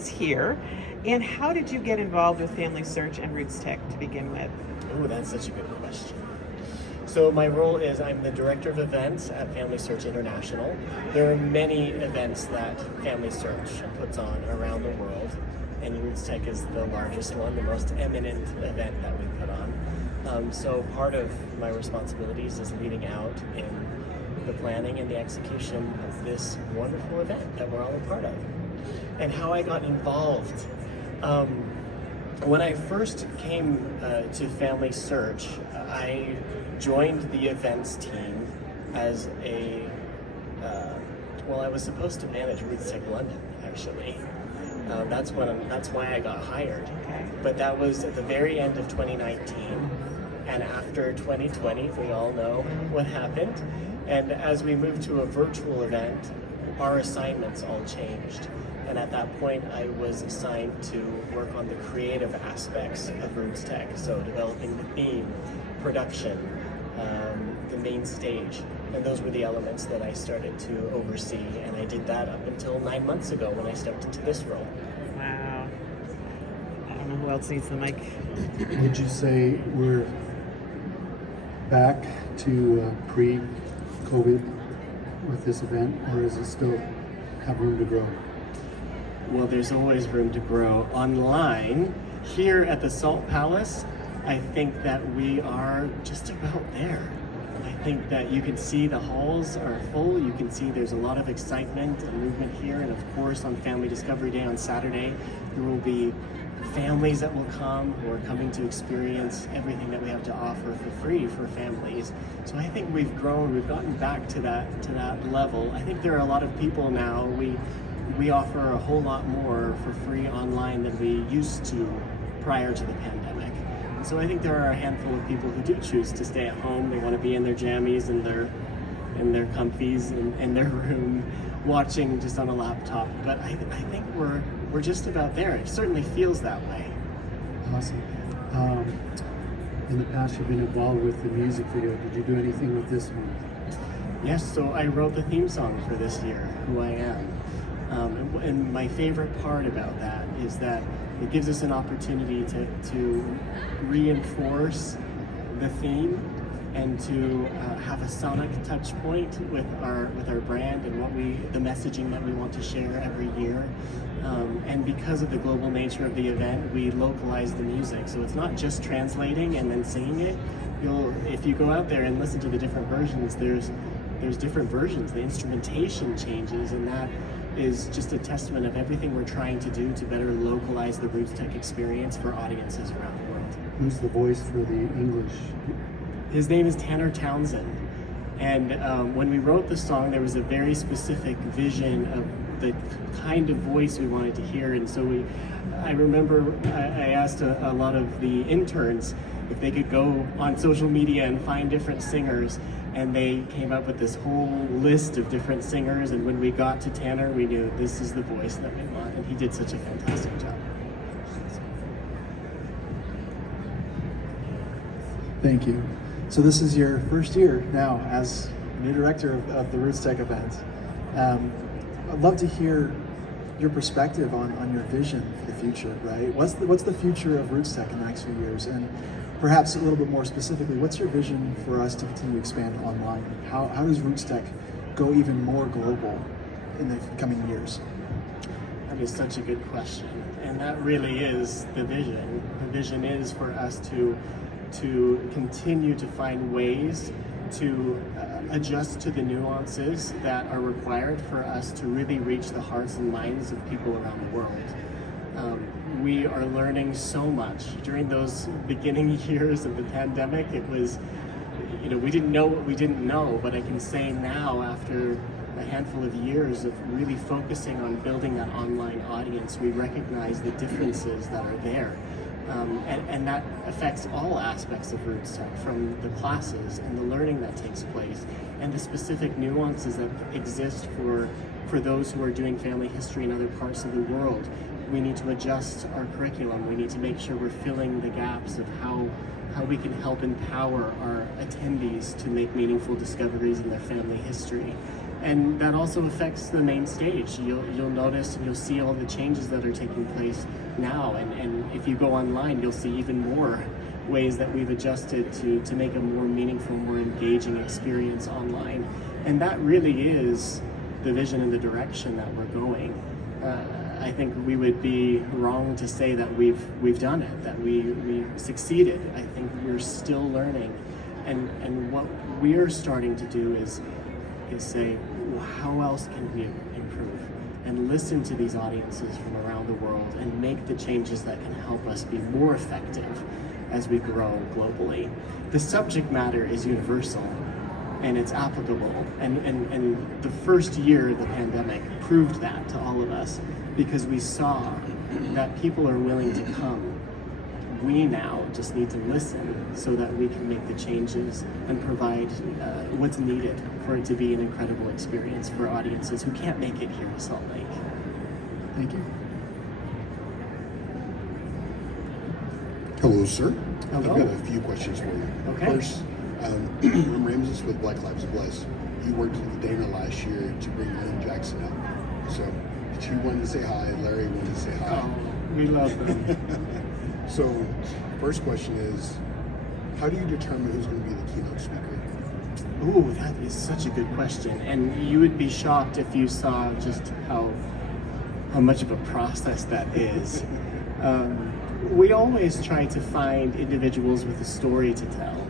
is here. And how did you get involved with FamilySearch and RootsTech to begin with? Oh, that's such a good question. So my role is I'm the director of events at FamilySearch International. There are many events that FamilySearch puts on around the world, and RootsTech is the largest one, the most eminent event that we put on. So part of my responsibilities is leading out in the planning and the execution of this wonderful event that we're all a part of. And how I got involved. When I first came to FamilySearch, I joined the events team as I was supposed to manage RootsTech London, actually. That's why I got hired. But that was at the very end of 2019, and after 2020, we all know what happened. And as we moved to a virtual event, our assignments all changed. And at that point, I was assigned to work on the creative aspects of RootsTech, so developing the theme, production, the main stage. And those were the elements that I started to oversee, and I did that up until 9 months ago when I stepped into this role. Wow. I don't know who else needs the mic. Would you say we're back to pre-COVID with this event, or does it still have room to grow? Well, there's always room to grow. Online, here at the Salt Palace, I think that we are just about there. I think that you can see the halls are full. You can see there's a lot of excitement and movement here. And of course, on Family Discovery Day on Saturday, there will be families that will come who are coming to experience everything that we have to offer for free for families. So I think we've grown, we've gotten back to that level. I think there are a lot of people now, we offer a whole lot more for free online than we used to prior to the pandemic. And so I think there are a handful of people who do choose to stay at home. They want to be in their jammies and their comfies in their room, watching just on a laptop. But I think we're just about there. It certainly feels that way. Awesome. In the past, you've been involved with the music video. Did you do anything with this one? Yes, so I wrote the theme song for this year, Who I Am. And my favorite part about that is that it gives us an opportunity to reinforce the theme and to have a sonic touch point with our brand and the messaging that we want to share every year. And because of the global nature of the event, we localize the music. So it's not just translating and then singing it. If you go out there and listen to the different versions, there's different versions. The instrumentation changes, and that is just a testament of everything we're trying to do to better localize the RootsTech experience for audiences around the world. Who's the voice for the English? His name is Tanner Townsend. And when we wrote the song, there was a very specific vision of the kind of voice we wanted to hear. And so I remember I asked a lot of the interns if they could go on social media and find different singers. And they came up with this whole list of different singers, and when we got to Tanner, we knew this is the voice that we want, and he did such a fantastic job. Thank you. So this is your first year now as new director of the RootsTech event. I'd love to hear your perspective on your vision for the future, right? What's the future of RootsTech in the next few years? And perhaps a little bit more specifically, what's your vision for us to continue to expand online? How does RootsTech go even more global in the coming years? That is such a good question, and that really is the vision. The vision is for us to continue to find ways to adjust to the nuances that are required for us to really reach the hearts and minds of people around the world. We are learning so much. During those beginning years of the pandemic, it was, we didn't know what we didn't know, but I can say now, after a handful of years of really focusing on building that online audience, we recognize the differences that are there. And that affects all aspects of RootsTech, from the classes and the learning that takes place, and the specific nuances that exist for those who are doing family history in other parts of the world. We need to adjust our curriculum. We need to make sure we're filling the gaps of how how we can help empower our attendees to make meaningful discoveries in their family history. And that also affects the main stage. You'll notice and you'll see all the changes that are taking place now. And if you go online, you'll see even more ways that we've adjusted to make a more meaningful, more engaging experience online. And that really is the vision and the direction that we're going. I think we would be wrong to say that we've done it, that we succeeded. I think we're still learning. And what we're starting to do is say, well, how else can we improve? And listen to these audiences from around the world and make the changes that can help us be more effective as we grow globally. The subject matter is universal and it's applicable. And the first year of the pandemic proved that to all of us, because we saw that people are willing to come. We now just need to listen so that we can make the changes and provide what's needed for it to be an incredible experience for audiences who can't make it here to Salt Lake. Thank you. Hello, sir. Hello. I've got a few questions for you. Okay. First, I'm Ramses with Black Lives Bless. You worked with Dana last year to bring Lynn Jackson out. So, she wanted to say hi, Larry wanted to say hi. Oh, we love them. So, first question is, how do you determine who's going to be the keynote speaker? Ooh, that is such a good question. And you would be shocked if you saw just how much of a process that is. We always try to find individuals with a story to tell.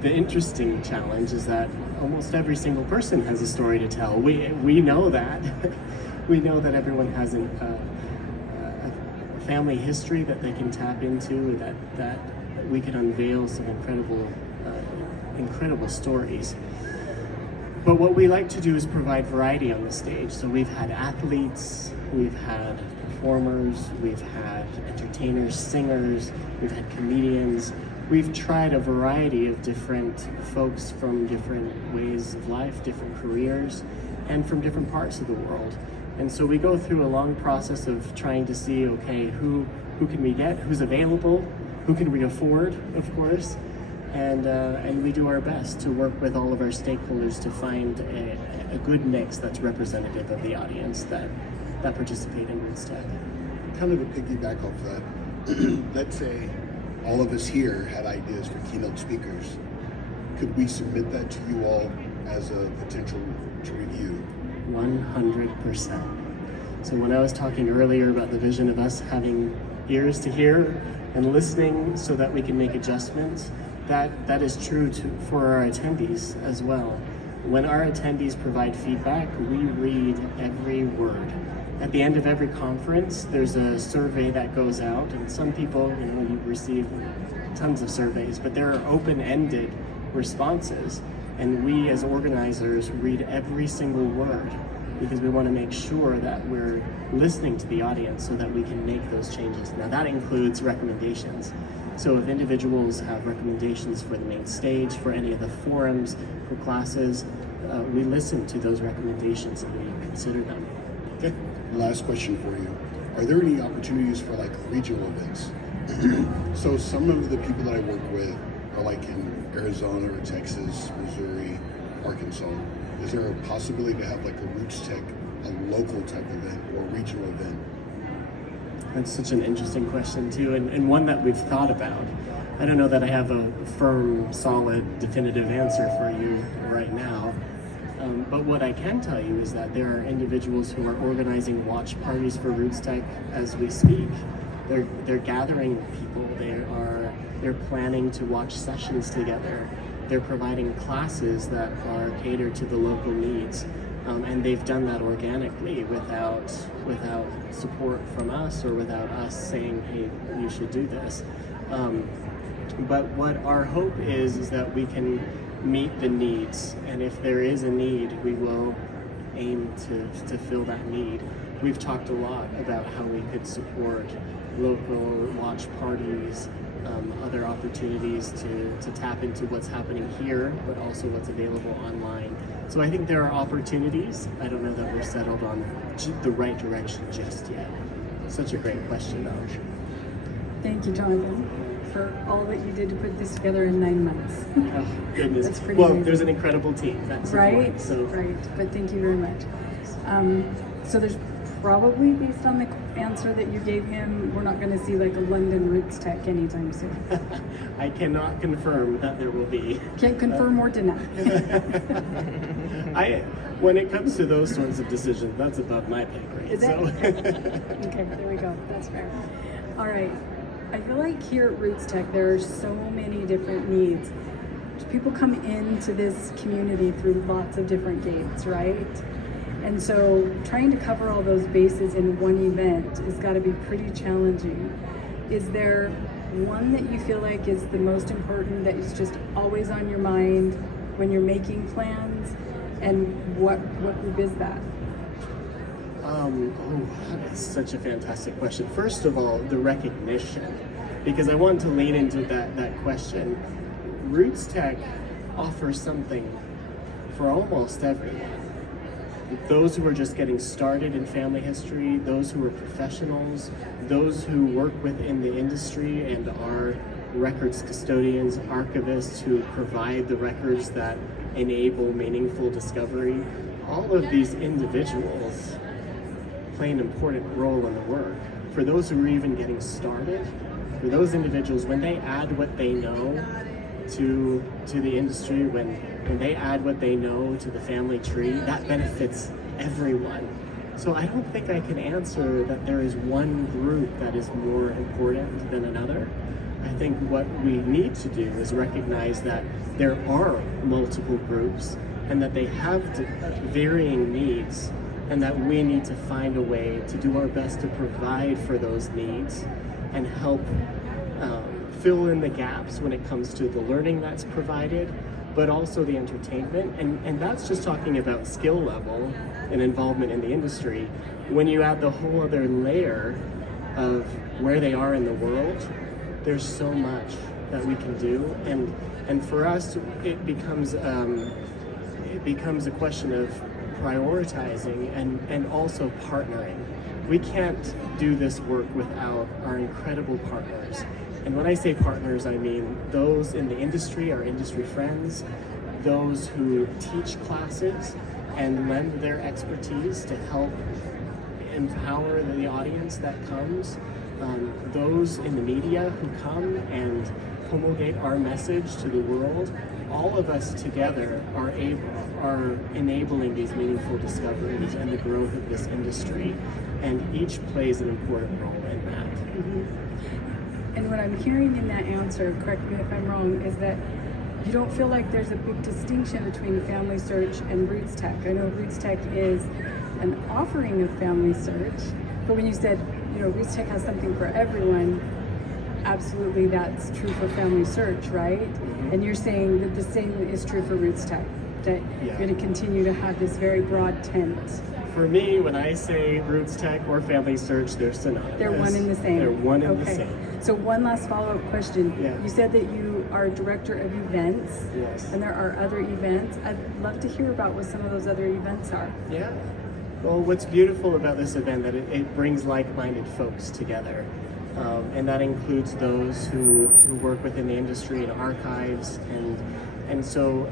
The interesting challenge is that almost every single person has a story to tell. We know that. We know that everyone has a family history that they can tap into, that we can unveil some incredible stories. But what we like to do is provide variety on the stage. So we've had athletes, we've had performers, we've had entertainers, singers, we've had comedians. We've tried a variety of different folks from different ways of life, different careers, and from different parts of the world. And so we go through a long process of trying to see, okay, who can we get, who's available, who can we afford, of course, and we do our best to work with all of our stakeholders to find a good mix that's representative of the audience that participate in RootsTech. Kind of a piggyback off that, let's say all of us here had ideas for keynote speakers. Could we submit that to you all as a potential to review? 100%. So when I was talking earlier about the vision of us having ears to hear and listening so that we can make adjustments, that is true for our attendees as well. When our attendees provide feedback, we read every word. At the end of every conference, there's a survey that goes out, and some people, you receive tons of surveys, but there are open-ended responses. And we as organizers read every single word because we want to make sure that we're listening to the audience so that we can make those changes. Now that includes recommendations. So if individuals have recommendations for the main stage, for any of the forums, for classes, we listen to those recommendations and we consider them. Okay, last question for you. Are there any opportunities for like regional events? So some of the people that I work with are like in Arizona or Texas, Missouri, Arkansas. Is there a possibility to have like a RootsTech, a local type event or regional event? That's such an interesting question too, and one that we've thought about. I don't know that I have a firm, solid, definitive answer for you right now. But what I can tell you is that there are individuals who are organizing watch parties for RootsTech as we speak. They're gathering people. They're planning to watch sessions together. They're providing classes that are catered to the local needs. And they've done that organically without support from us or without us saying, hey, you should do this. But what our hope is that we can meet the needs. And if there is a need, we will aim to fill that need. We've talked a lot about how we could support local watch parties, other opportunities to tap into what's happening here, but also what's available online. So I think there are opportunities. I don't know that we're settled on the right direction just yet. Such a great question, though. Thank you, Jonathan. for all that you did to put this together in 9 months. Oh, goodness. That's pretty well, amazing. there's an incredible team. That's Right, so. right. But thank you very much. So there's probably, based on the answer that you gave him, we're not going to see like a London RootsTech anytime soon. I cannot confirm that there will be. Can't confirm or deny. When it comes to those sorts of decisions, that's above my pay grade. Is that? So. Okay, there we go. That's fair. All right. I feel like here at RootsTech, there are so many different needs. People come into this community through lots of different gates, right? And so trying to cover all those bases in one event has got to be pretty challenging. Is there one that you feel like is the most important, that is just always on your mind when you're making plans? And what group is that? That is such a fantastic question. First of all, the recognition, because I want to lean into that question. RootsTech offers something for almost everyone. Those who are just getting started in family history, those who are professionals, those who work within the industry and are records custodians, archivists who provide the records that enable meaningful discovery. All of these individuals play an important role in the work. For those who are even getting started, for those individuals, when they add what they know to the industry, when they add what they know to the family tree, that benefits everyone. So I don't think I can answer that there is one group that is more important than another. I think what we need to do is recognize that there are multiple groups and that they have varying needs, and that we need to find a way to do our best to provide for those needs and help fill in the gaps when it comes to the learning that's provided, but also the entertainment. And that's just talking about skill level and involvement in the industry. When you add the whole other layer of where they are in the world, there's so much that we can do. And for us, it becomes a question of prioritizing and also partnering. We can't do this work without our incredible partners. And when I say partners, I mean those in the industry, our industry friends, those who teach classes and lend their expertise to help empower the audience that comes, those in the media who come and promulgate our message to the world. All of us together are enabling these meaningful discoveries and the growth of this industry, and each plays an important role in that. Mm-hmm. And what I'm hearing in that answer, correct me if I'm wrong, is that you don't feel like there's a big distinction between FamilySearch and RootsTech. I know RootsTech is an offering of FamilySearch, but when you said, RootsTech has something for everyone, absolutely that's true for FamilySearch, right? Mm-hmm. And you're saying that the same is true for RootsTech, that you're going to continue to have this very broad tent. For me, when I say RootsTech or FamilySearch, they're synonymous. They're one and the same. They're one and the same. So one last follow-up question. Yeah. You said that you are director of events. Yes. And there are other events. I'd love to hear about what some of those other events are. Yeah. Well, what's beautiful about this event that it brings like-minded folks together. And that includes those who work within the industry and archives. And so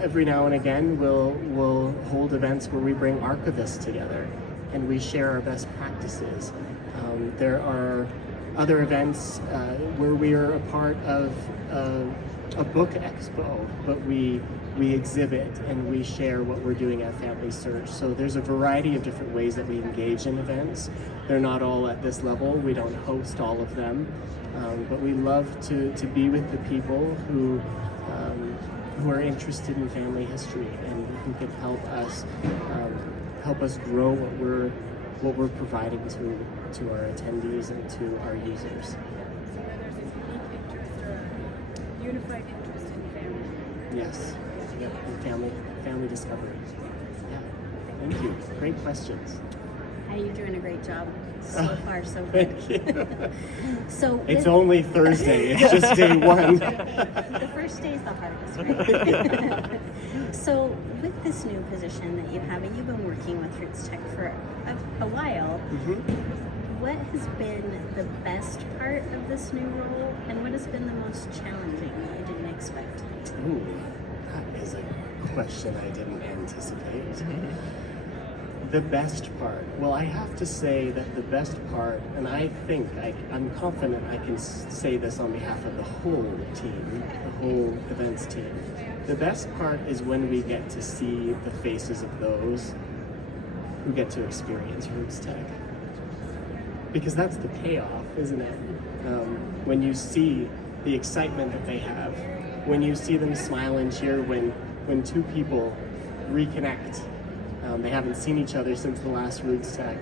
every now and again, we'll hold events where we bring archivists together and we share our best practices. There are other events where we are a part of a book expo, but we exhibit and we share what we're doing at FamilySearch. So there's a variety of different ways that we engage in events. They're not all at this level. We don't host all of them, but we love to be with the people who are interested in family history and who can help us grow what we're providing to our attendees and to our users. So there's a unique interest or a unified interest in family. Yes. Yep. And family discovery. Yeah. Thank you. Great questions. Hey, you're doing a great job. So far, so good. Thank you. So It's only Thursday. It's just day one. the first day is the hardest, right? So with this new position that you have, and you've been working with RootsTech for a while, Mm-hmm. what has been the best part of this new role, and what has been the most challenging that you didn't expect? Ooh, that is a question I didn't anticipate. The best part. Well, I have to say that the best part, and I think I'm confident I can say this on behalf of the whole team, the whole events team. The best part is when we get to see the faces of those who get to experience RootsTech. Because that's the payoff, isn't it? When you see the excitement that they have, when you see them smile and cheer when two people reconnect. They haven't seen each other since the last RootsTech.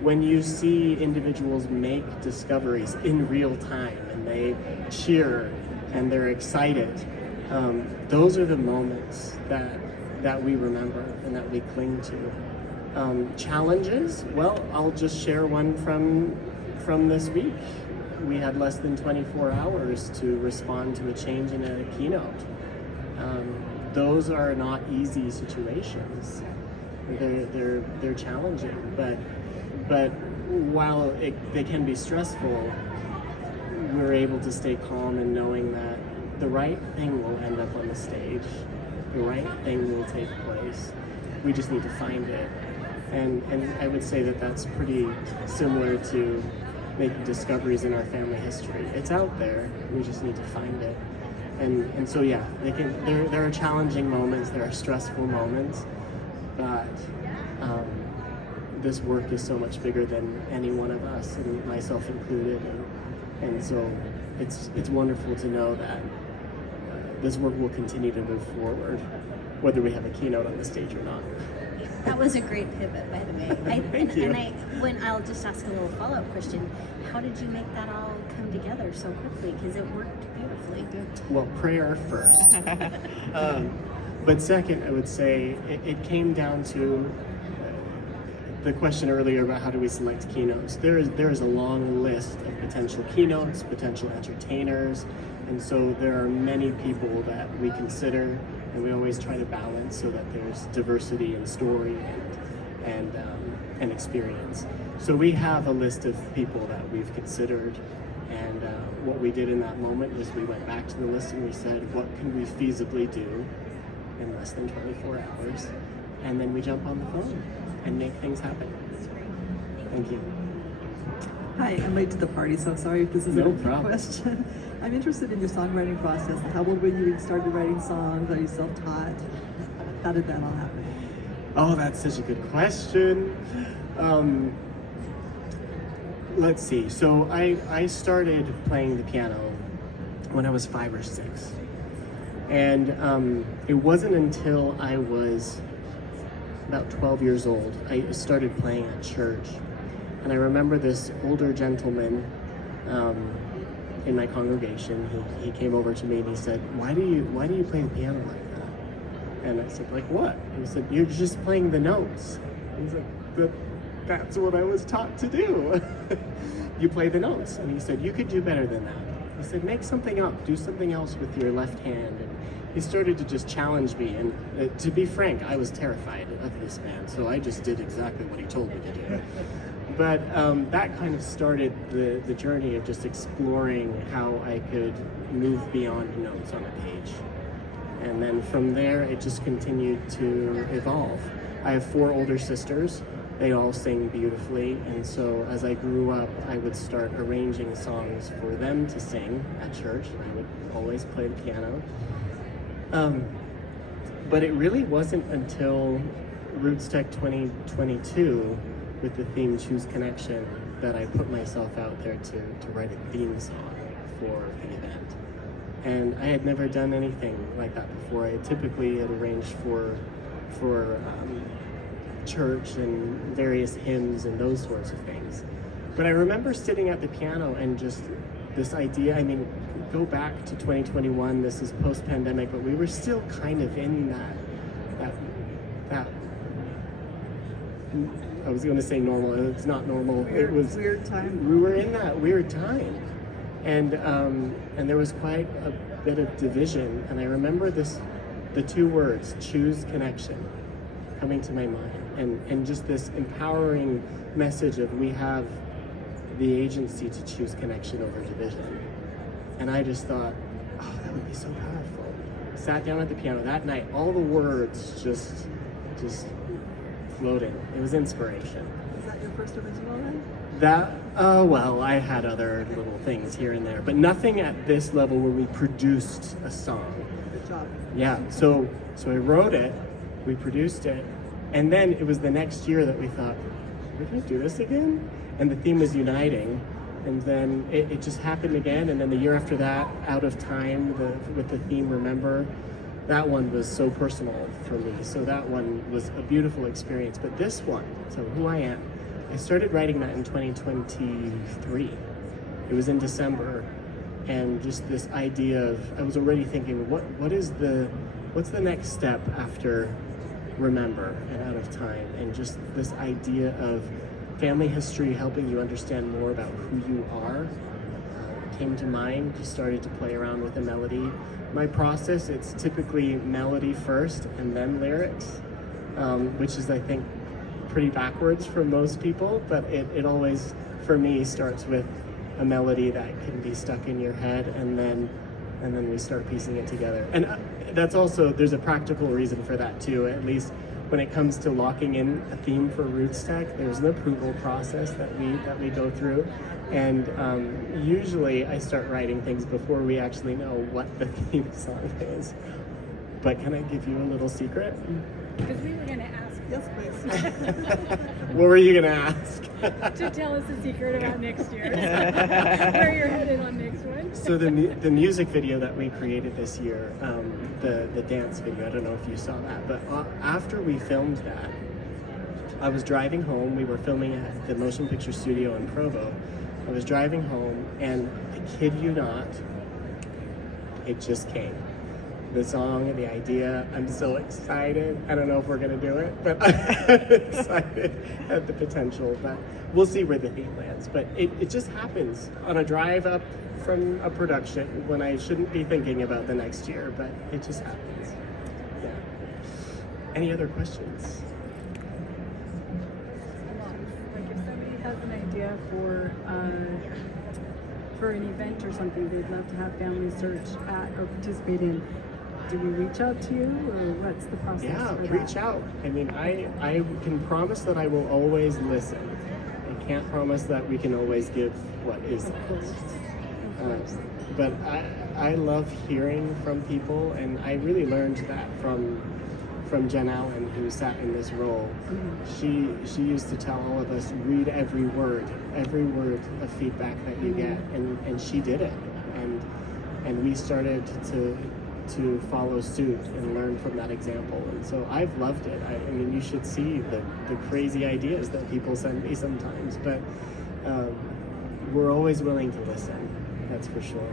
When you see individuals make discoveries in real time and they cheer and they're excited, those are the moments that we remember and that we cling to. Challenges? Well, I'll just share one from this week. We had less than 24 hours to respond to a change in a keynote. Those are not easy situations. They're challenging, but while they can be stressful, we're able to stay calm and knowing that the right thing will end up on the stage. The right thing will take place. We just need to find it. And I would say that that's pretty similar to making discoveries in our family history. It's out there. We just need to find it. And so yeah, there are challenging moments. There are stressful moments. But this work is so much bigger than any one of us, and myself included, and so it's wonderful to know that this work will continue to move forward, whether we have a keynote on the stage or not. That was a great pivot, by the way. Thank you. And I'll just ask a little follow-up question. How did you make that all come together so quickly? Because it worked beautifully. Well, prayer first. But second, I would say it came down to the question earlier about how do we select keynotes. There is a long list of potential keynotes, potential entertainers, and so there are many people that we consider, and we always try to balance so that there's diversity in story and experience. So we have a list of people that we've considered, and what we did in that moment was we went back to the list and we said, what can we feasibly do in less than 24 hours, and then we jump on the phone and make things happen. Thank you. Hi, I'm late to the party, so sorry if this is No an open problem. question. I'm interested in your songwriting process. How old were you when you started writing songs? Are you self-taught? How did that all happen? Oh, that's such a good question. Let's see. So I started playing the piano when I was 5 or 6. And it wasn't until I was about 12 years old, I started playing at church. And I remember this older gentleman in my congregation, he came over to me and he said, why do you play the piano like that? And I said, like what? And he said, you're just playing the notes. And he's like, that's what I was taught to do. You play the notes. And he said, you could do better than that. He said, make something up, do something else with your left hand. And he started to just challenge me. And to be frank, I was terrified of this man. So I just did exactly what he told me to do. But that kind of started the journey of just exploring how I could move beyond notes on a page. And then from there, it just continued to evolve. I have 4 older sisters. They all sing beautifully, and so as I grew up, I would start arranging songs for them to sing at church, and I would always play the piano. But it really wasn't until RootsTech 2022, with the theme Choose Connection, that I put myself out there to write a theme song for the event. And I had never done anything like that before. I typically had arranged for church and various hymns and those sorts of things. But I remember sitting at the piano and just this idea, I mean, go back to 2021, this is post-pandemic, but we were still kind of in that I was gonna say normal, it's not normal. Weird, it was weird time. We were in that weird time. And there was quite a bit of division, and I remember the 2 words, choose connection, coming to my mind, and just this empowering message of we have the agency to choose connection over division. And I just thought, oh, that would be so powerful. Sat down at the piano that night, all the words just floated. It was inspiration. Is that your first original then? Well, I had other little things here and there, but nothing at this level where we produced a song. Good job. Yeah, so I wrote it, we produced it, and then it was the next year that we thought, we're gonna do this again? And the theme was uniting, and then it just happened again, and then the year after that, Out of Time, with the theme Remember, that one was so personal for me, so that one was a beautiful experience. But this one, so Who I Am, I started writing that in 2023. It was in December, and just this idea of, I was already thinking, what's the next step after Remember and Out of Time, and just this idea of family history helping you understand more about who you are came to mind. Just started to play around with the melody. My process, it's typically melody first and then lyrics, which is, I think, pretty backwards for most people, but it always, for me, starts with a melody that can be stuck in your head, and then we start piecing it together. And that's also, there's a practical reason for that too. At least when it comes to locking in a theme for RootsTech, there's an approval process that we go through. And usually I start writing things before we actually know what the theme song is. But can I give you a little secret? Because we were going to ask. Yes, please. What were you gonna ask? To tell us a secret about next year. Where you're headed on next one. So the music video that we created this year, the dance video, I don't know if you saw that, but after we filmed that, I was driving home. We were filming at the motion picture studio in Provo. I was driving home, and I kid you not, it just came. The song and the idea. I'm so excited. I don't know if we're gonna do it, but I'm excited at the potential. But we'll see where the theme lands. But it just happens on a drive up from a production when I shouldn't be thinking about the next year, but it just happens. Yeah. Any other questions? Like if somebody has an idea for an event or something they'd love to have FamilySearch at or participate in, do we reach out to you, or what's the process for that? Reach out. I mean, I can promise that I will always listen. I can't promise that we can always give what is asked. But I love hearing from people, and I really learned that from Jen Allen, who sat in this role. She used to tell all of us, read every word of feedback that you get, and she did it. And we started to follow suit and learn from that example. And so I've loved it. I mean, you should see the crazy ideas that people send me sometimes, but we're always willing to listen, that's for sure.